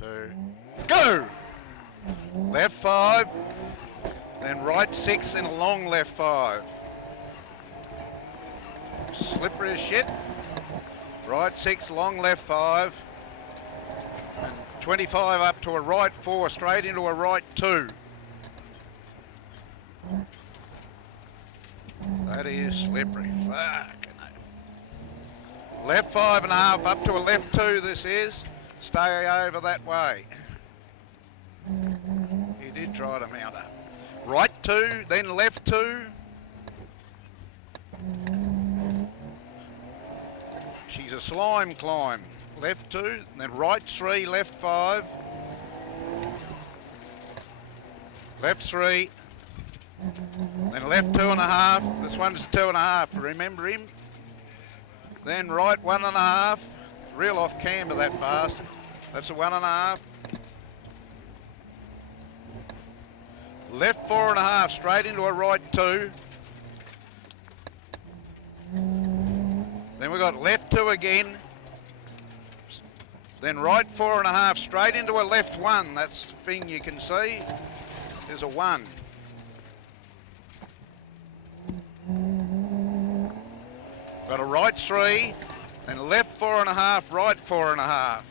2, go! Left 5, then right 6, then a long left 5. Slippery as shit. Right 6, long left 5. And 25 up to a right 4, straight into a right 2. That is slippery. Fucking hell. Left 5.5 up to a left 2 this is. Stay over that way. He did try to mount up. Right 2, then left 2. She's a slime climb. Left 2, then right 3, left 5. Left 3. Then left 2.5. This one's 2.5. Remember him? Then right 1.5. Real off camber that bastard. That's a 1.5. Left 4.5. Straight into a right 2. Then we got left 2 again. Then right 4.5. Straight into a left 1. That's the thing you can see. There's a 1. Got a right 3, then left 4.5, right 4.5.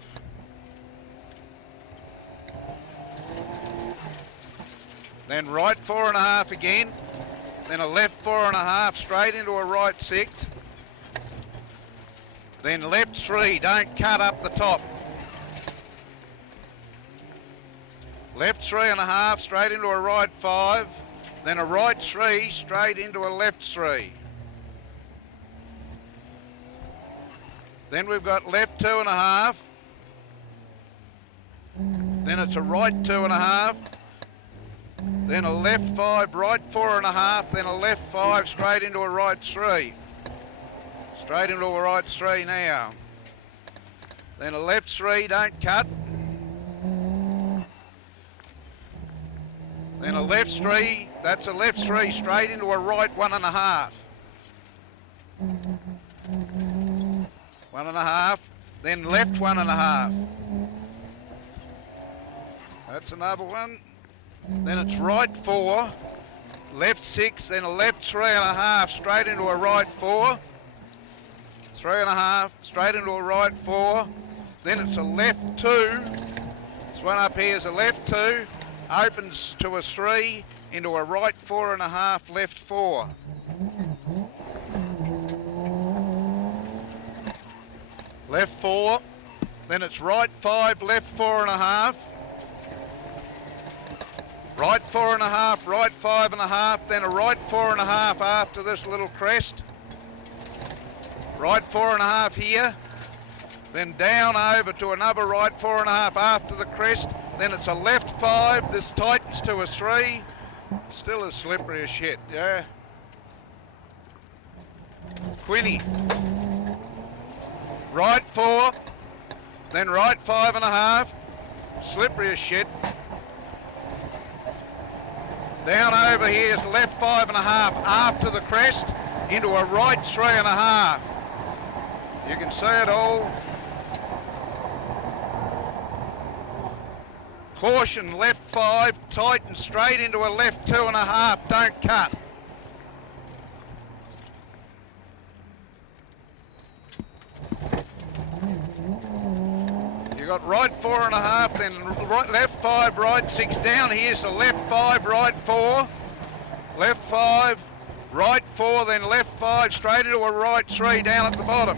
Then right 4.5 again, then a left 4.5, straight into a right 6. Then left 3, don't cut up the top. Left 3.5, straight into a right 5. Then a right 3, straight into a left 3. Then we've got left 2.5. Then it's a right 2.5. Then a left 5, right 4.5. Then a left 5, straight into a right 3. Straight into a right 3 now. Then a left 3, don't cut. Then a left 3, that's a left 3, straight into a right 1.5. 1.5, then left 1.5. That's another one. Then it's right 4, left 6, then a left 3.5, straight into a right 4. 3.5, straight into a right 4. Then it's a left 2. This one up here is a left 2. Opens to a 3, into a right 4.5, left 4. Left 4, then it's right 5, left 4.5. Right 4.5, right 5.5, then a right 4.5 after this little crest. Right 4.5 here, then down over to another right 4.5 after the crest. Then it's a left 5, this tightens to a 3. Still as slippery as shit, yeah. Quinny. Right 4, then right 5.5, slippery as shit. Down over here is left 5.5 after the crest into a right 3.5. You can see it all. Caution, left 5, tighten straight into a left 2.5, don't cut. You got right 4.5, then right, left 5, right 6 down. Here's a left 5, right 4. Left 5, right 4, then left 5, straight into a right 3 down at the bottom.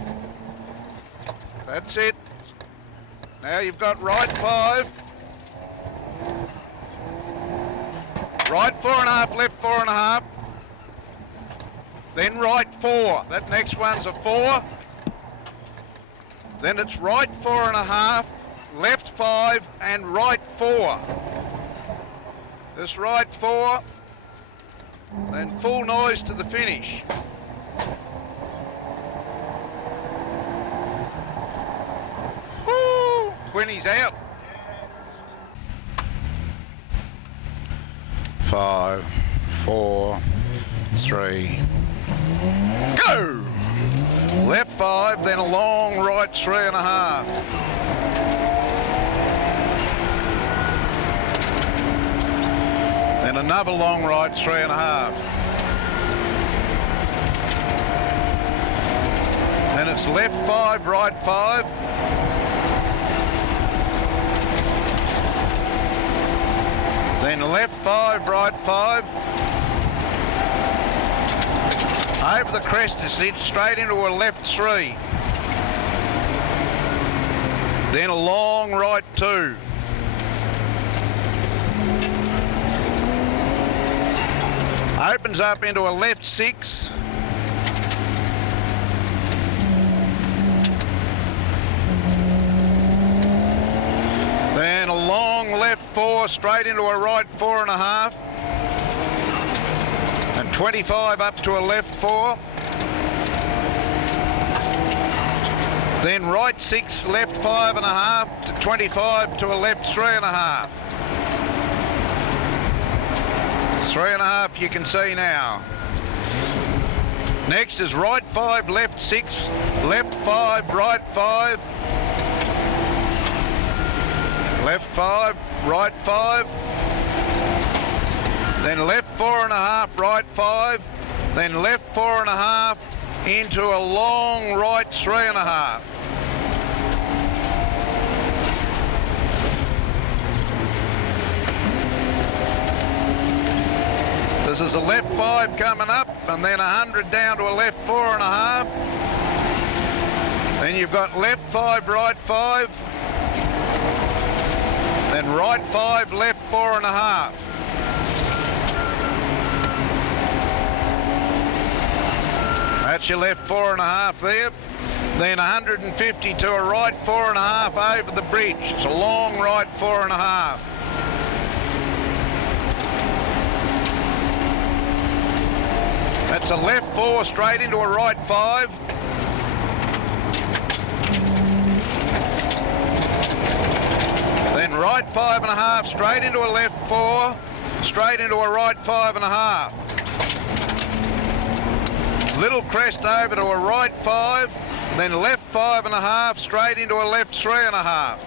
That's it. Now you've got right 5. Right 4.5, left 4.5. Then right 4. That next one's a 4. Then it's right 4.5, left 5, and right 4. This right 4, then full noise to the finish. Woo! Quinny's out. 5, 4, 3, go! Left 5, then a long right 3.5. another long right 3.5. Then it's left 5, right 5. Then left 5, right 5. Over the crest is it, straight into a left 3. Then a long right 2. Opens up into a left 6. Then a long left 4, straight into a right 4.5. And 25 up to a left 4. Then right 6, left 5.5 to 25 to a left 3.5. 3.5 you can see now. Next is right 5, left 6, left 5, right 5. Left 5, right 5. Then left 4.5, right 5. Then left 4.5 into a long right 3.5. This is a left 5 coming up, and then 100 down to a left 4.5. Then you've got left 5, right 5. Then right 5, left 4.5. That's your left 4.5 there. Then 150 to a right 4.5 over the bridge. It's a long right 4.5. That's a left 4 straight into a right 5. Then right 5.5 straight into a left 4, straight into a right 5.5. Little crest over to a right 5, then left 5.5 straight into a left 3.5.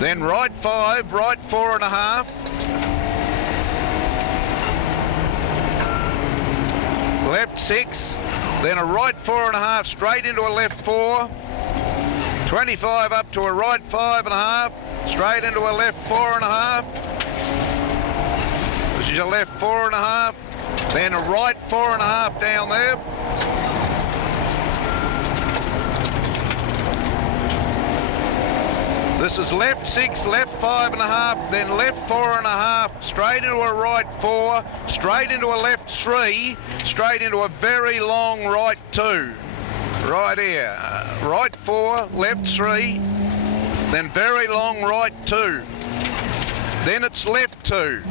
Then right 5, right 4.5. Left 6, then a right 4.5 straight into a left 4. 25 up to a right 5.5, straight into a left 4.5. This is a left 4.5, then a right 4.5 down there. This is left 6, left 5.5, then left 4.5, straight into a right 4, straight into a left 3, straight into a very long right 2. Right here. Right 4, left 3, then very long right 2. Then it's left 2.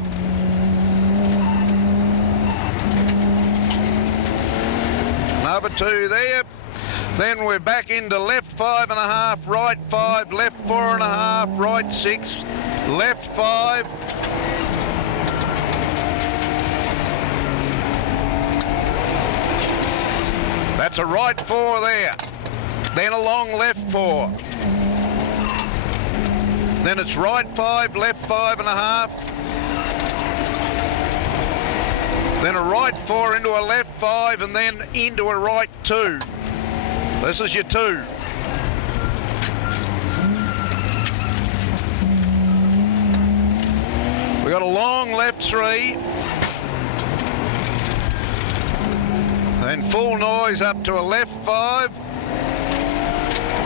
Another 2 there. Then we're back into left 5.5, right 5, left 4.5, right 6, left 5. That's a right 4 there. Then a long left 4. Then it's right 5, left 5.5. Then a right 4 into a left 5 and then into a right 2. This is your 2. We got a long left 3. Then full noise up to a left 5.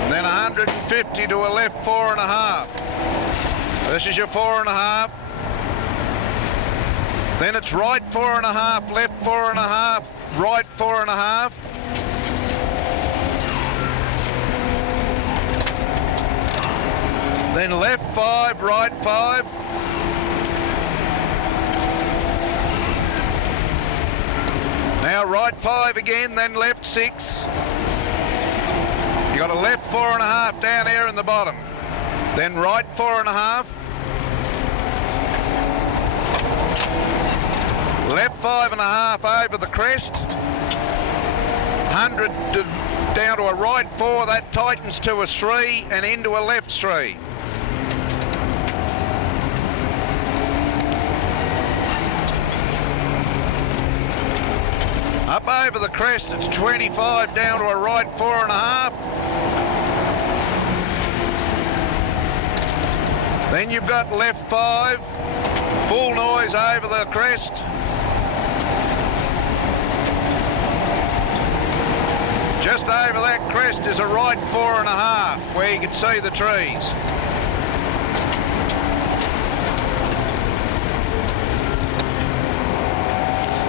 And then 150 to a left 4.5. This is your 4.5. Then it's right 4.5, left 4.5, right 4.5. Then left 5, right 5. Now right 5 again, then left 6. You got a left 4.5 down here in the bottom. Then right 4.5. Left 5.5 over the crest. 100 down to a right 4, that tightens to a 3 and into a left 3. Up over the crest, it's 25 down to a right 4.5. Then you've got left 5, full noise over the crest. Just over that crest is a right 4.5 where you can see the trees.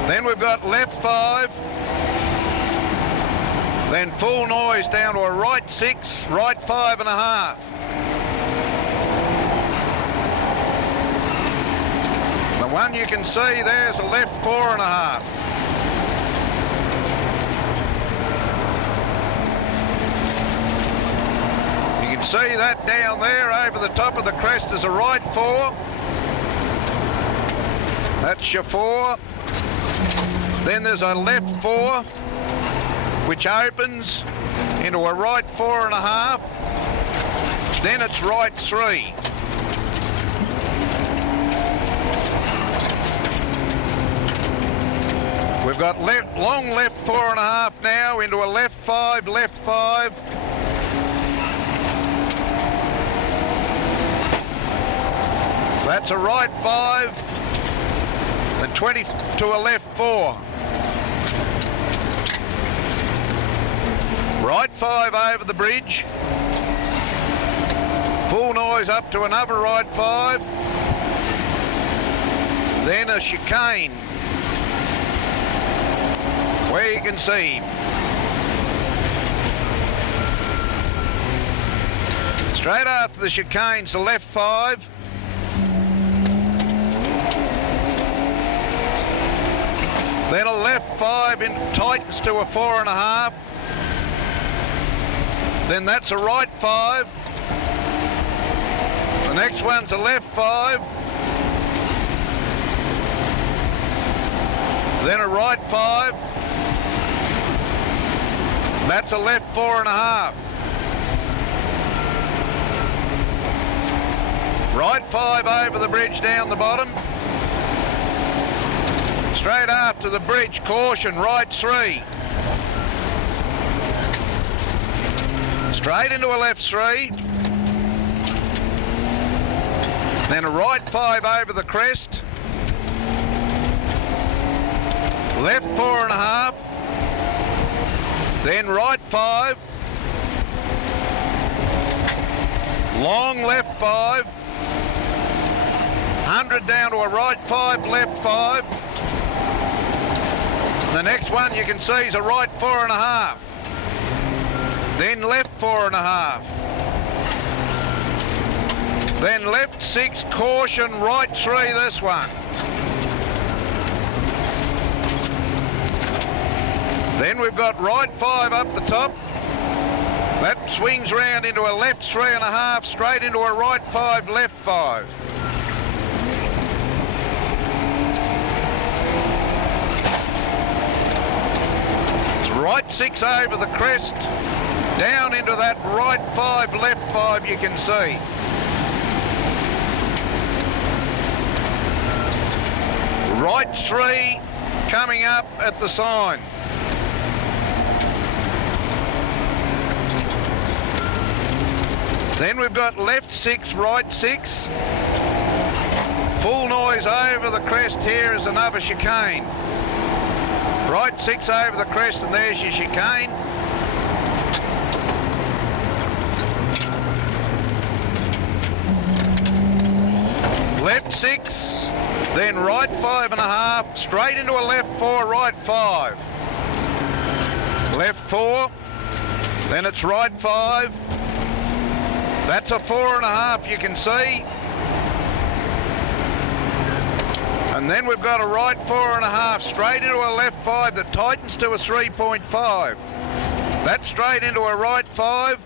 Then we've got left 5, then full noise down to a right 6, right 5.5. The one you can see there's a left 4.5. You can see that down there over the top of the crest is a right 4. That's your 4. Then there's a left 4, which opens into a right 4.5. Then it's right 3. We've got long left 4.5 now into a left 5, left 5. That's a right 5, and 20 to a left 4. Right 5 over the bridge. Full noise up to another right 5. Then a chicane where you can see him. Straight after the chicane's the left 5. Then a left 5 tightens to a 4.5. Then that's a right 5. The next one's a left 5. Then a right 5. That's a left 4.5. Right 5 over the bridge down the bottom. Straight after the bridge, caution, right 3. Straight into a left 3. Then a right 5 over the crest. Left 4.5. Then right 5. Long left 5. 100 down to a right 5, left 5. The next one you can see is a right 4.5. Then left 4.5. Then left 6, caution, right 3 this one. Then we've got right 5 up the top. That swings round into a left 3.5, straight into a right 5, left 5. It's right 6 over the crest, down into that right 5, left 5 you can see. Right 3 coming up at the sign. Then we've got left 6, right 6. Full noise over the crest here is another chicane. Right 6 over the crest and there's your chicane. Left 6, then right 5.5, straight into a left 4, right 5. Left 4, then it's right 5. That's a 4.5 you can see. And then we've got a right 4.5 straight into a left 5 that tightens to a 3.5. That's straight into a right 5.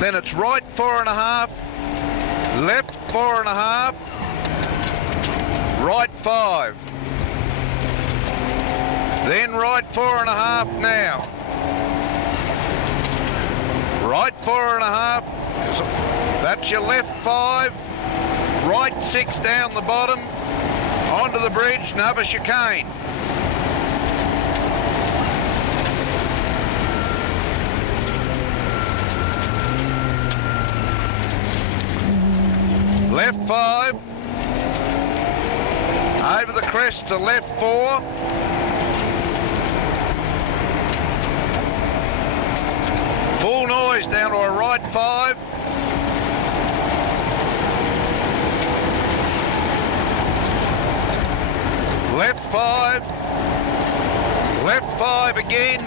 Then it's right 4.5, left 4.5, right 5. Then right 4.5 now. Right 4.5. That's your left 5, right 6 down the bottom, onto the bridge, another chicane. left 5, over the crest to left 4, full noise down to a right 5, left 5, left 5 again,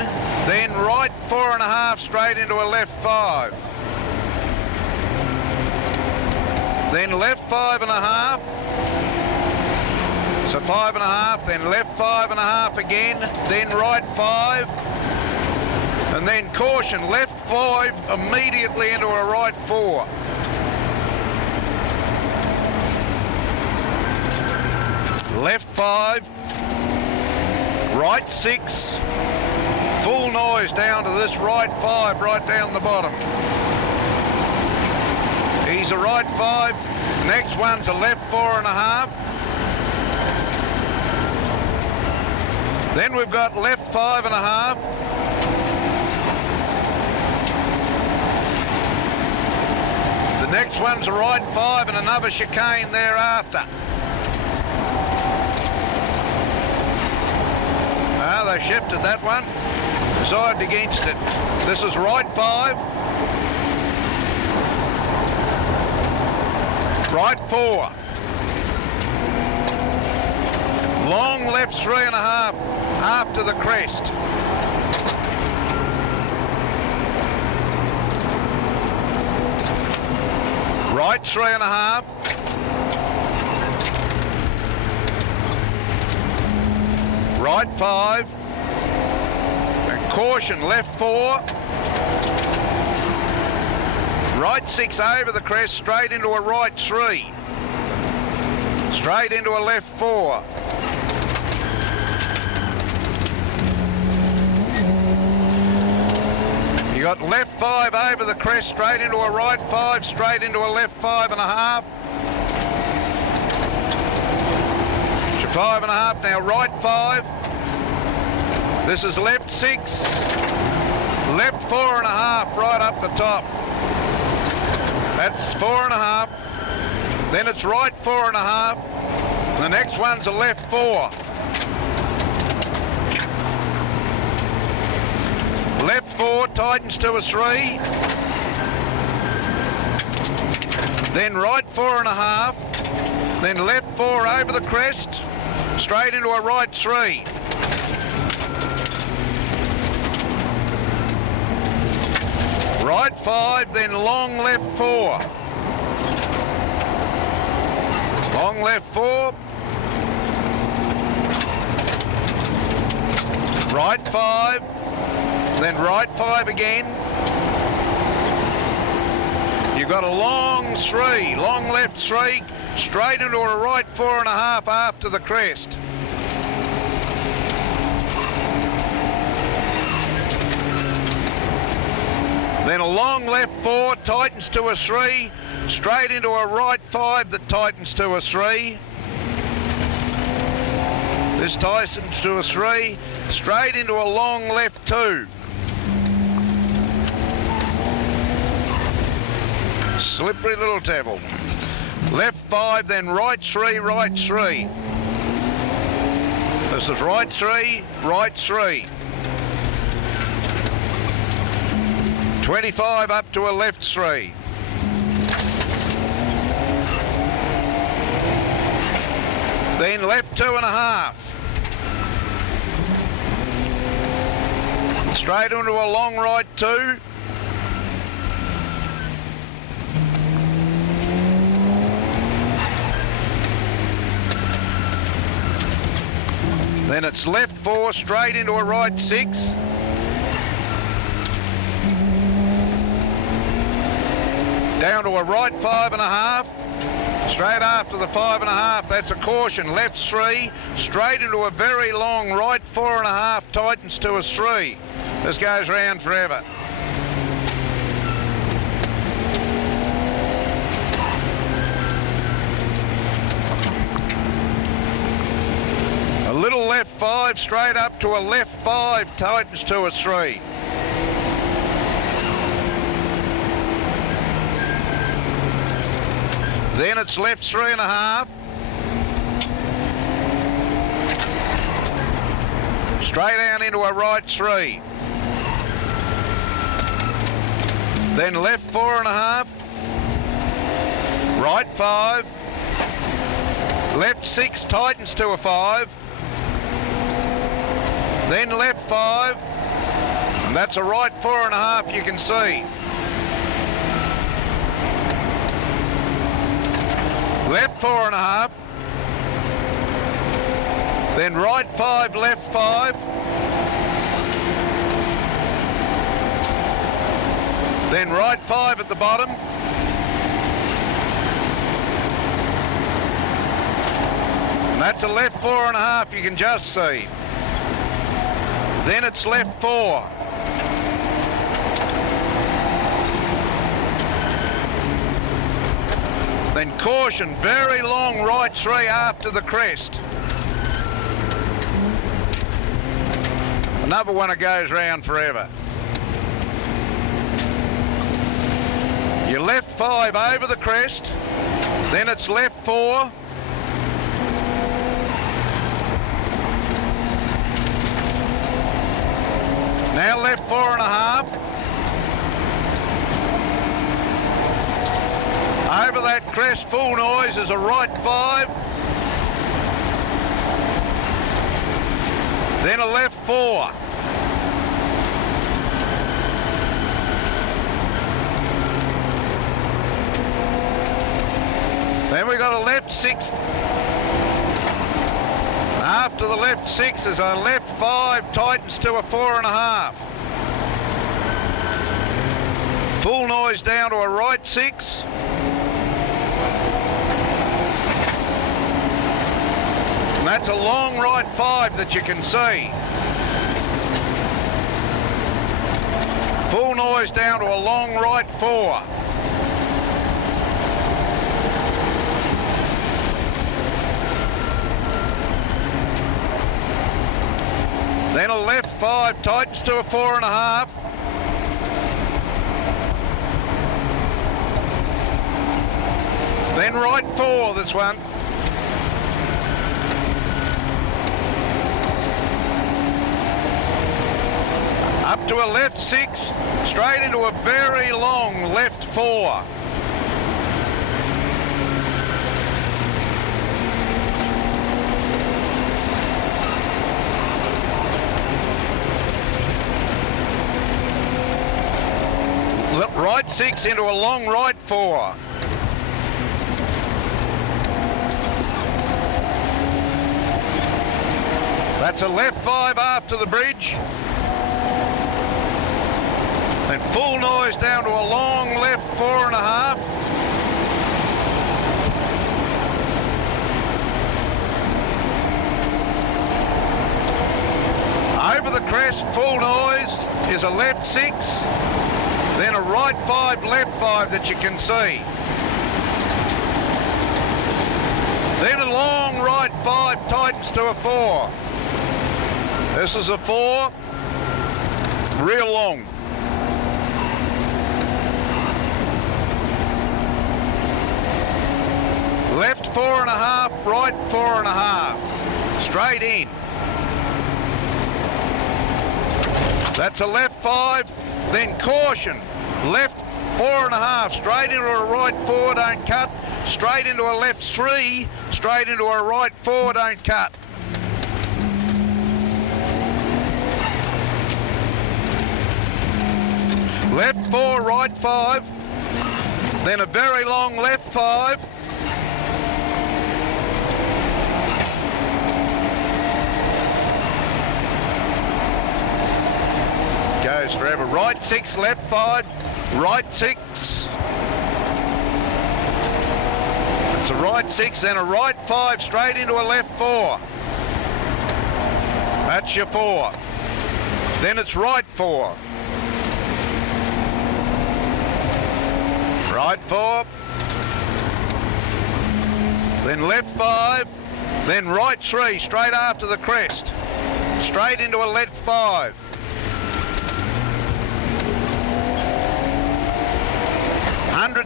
then right 4.5 straight into a left 5. Then left 5.5, so 5.5, then left 5.5 again, then right 5, and then caution, left 5 immediately into a right 4. Left 5, right 6, full noise down to this right 5, right down the bottom. He's a right 5, next one's a left 4.5. Then we've got left 5.5. The next one's a right 5 and another chicane thereafter. They shifted that one, decided against it. This is right 5, right 4, long left 3.5 after the crest. Right 3.5. Right 5, and caution, left 4, right 6 over the crest, straight into a right 3, straight into a left 4. You got left 5 over the crest, straight into a right 5, straight into a left 5.5. 5.5 now, right 5. This is left 6, left 4.5 right up the top. That's 4.5. Then it's right 4.5. The next one's a left 4. Left 4 tightens to a 3. Then right 4.5. Then left 4 over the crest. Straight into a right 3. Right 5, then long left 4. Long left 4. Right 5, then right 5 again. You've got a long 3, long left 3, straight into a right 4.5 after the crest. Then a long left 4 tightens to a 3, straight into a right 5 that tightens to a 3. This tightens to a 3, straight into a long left 2. Slippery little devil. Left 5, then right 3, right 3. This is right 3, right 3. 25 up to a left 3. Then left 2.5. Straight into a long right 2. Then it's left 4 straight into a right 6. Down to a right 5.5. Straight after the 5.5, that's a caution. Left 3, straight into a very long right 4.5, tightens to a 3. This goes round forever. A little left 5, straight up to a left 5, tightens to a 3. Then it's left 3.5. Straight down into a right 3. Then left 4.5. Right 5. Left 6 tightens to a 5. Then left 5. And that's a right 4.5 you can see. Left 4.5. Then right 5, left 5. Then right 5 at the bottom. And that's a left 4.5 you can just see. Then it's left 4. Then caution, very long right 3 after the crest. Another one that goes round forever. Your left 5 over the crest, then it's left 4. Now left 4.5. Over that crest, full noise, is a right 5. Then a left 4. Then we got a left 6. After the left 6 is a left 5, tightens to a 4.5. Full noise down to a right 6. And that's a long right 5 that you can see. Full noise down to a long right 4. Then a left 5, tightens to a 4.5. Then right 4, this one. Up to a left 6, straight into a very long left 4. Right 6 into a long right 4. That's a left 5 after the bridge. Then full noise down to a long left 4.5. Over the crest, full noise, is a left 6. Then a right 5, left 5 that you can see. Then a long right 5, tightens to a 4. This is a 4, real long. Left 4.5, right 4.5. Straight in. That's a left 5. Then caution, left 4.5, straight into a right 4, don't cut, straight into a left 3, straight into a right 4, don't cut. Left 4, right 5, then a very long left 5. Goes forever. Right 6, left 5, right 6. It's a right 6, then a right 5, straight into a left 4. That's your 4. Then it's right 4. Right 4. Then left 5. Then right 3, straight after the crest. Straight into a left 5.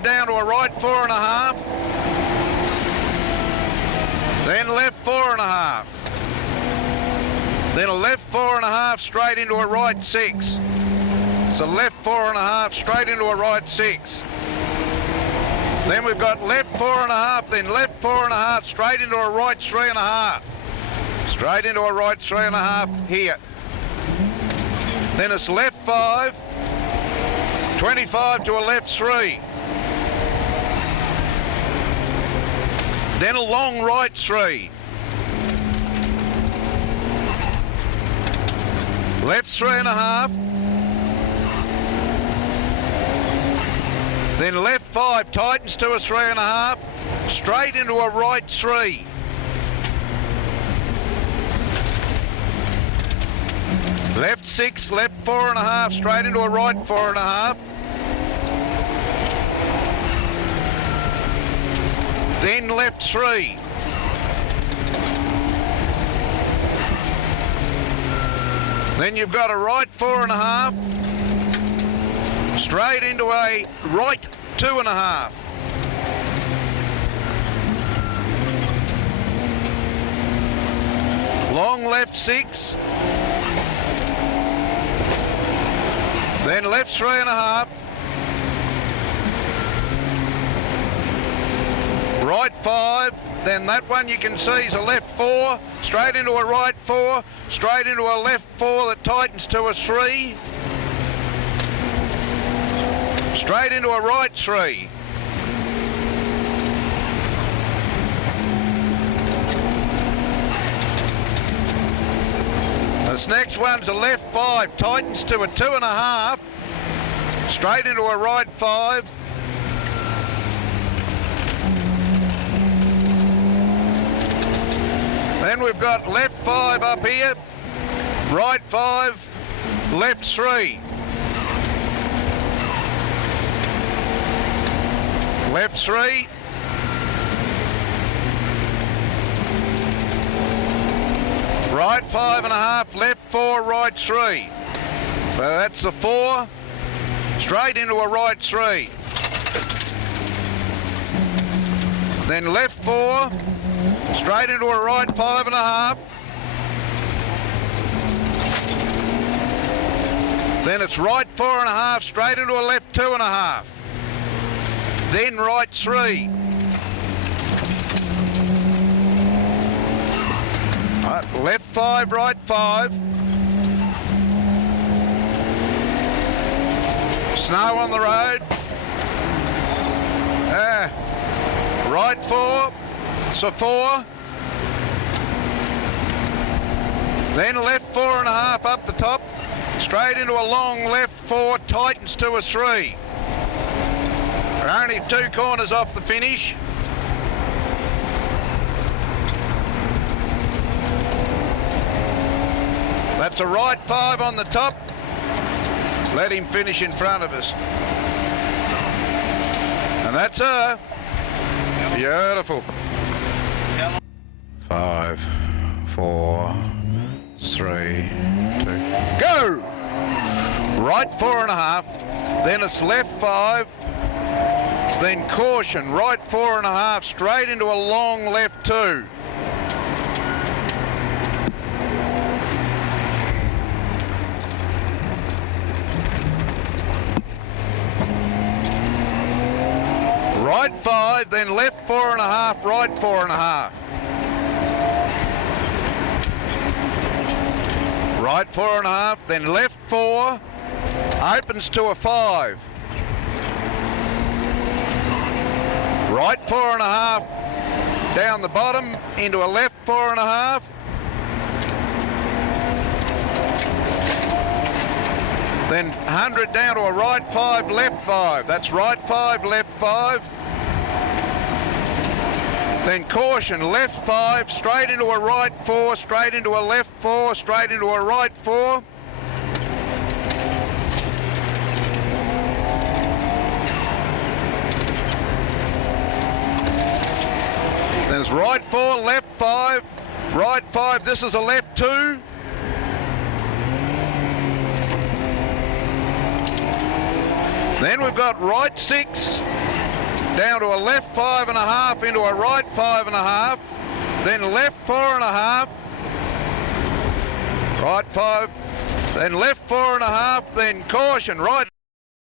Down to a right 4.5. Then left 4.5. Then a left 4.5 straight into a right 6. So left 4.5 straight into a right 6. Then we've got left 4.5, then left 4.5 straight into a right 3.5. Straight into a right 3.5 here. Then it's left 5, 25 to a left 3. Then a long right 3. Left 3.5. Then left 5 tightens to a 3.5. Straight into a right 3. Left 6, left 4.5, straight into a right 4.5. Then left 3. Then you've got a right 4.5, straight into a right 2.5. Long left 6. Then left 3.5. Right 5. Then that one you can see is a left 4. Straight into a right 4. Straight into a left 4 that tightens to a 3. Straight into a right 3. This next one's a left 5, tightens to a 2.5, straight into a right 5. Then we've got left 5 up here, right 5, left 3. Left 3. Right 5.5, left 4, right 3. So that's the 4, straight into a right 3. Then left 4, straight into a right 5.5. Then it's right 4.5, straight into a left 2.5. Then right 3. Left 5, right 5. Snow on the road. Right 4, so 4. Then left 4.5 up the top. Straight into a long left 4, tightens to a 3. We're only 2 corners off the finish. That's a right 5 on the top. Let him finish in front of us. And that's her. Beautiful. 5, 4, 3, 2, go! Right 4.5, then it's left 5, then caution, right 4.5, straight into a long left 2. Right 5, then left 4.5, right 4.5. Right 4.5, then left 4, opens to a 5. Right 4.5, down the bottom into a left 4.5. Then 100 down to a right 5, left 5. That's right 5, left 5. Then caution, left 5, straight into a right 4, straight into a left 4, straight into a right 4. Then it's right 4, left 5, right 5, this is a left 2. Then we've got right 6, down to a left 5.5 into a right 5.5. then left 4.5, right 5, then left 4.5, then caution, right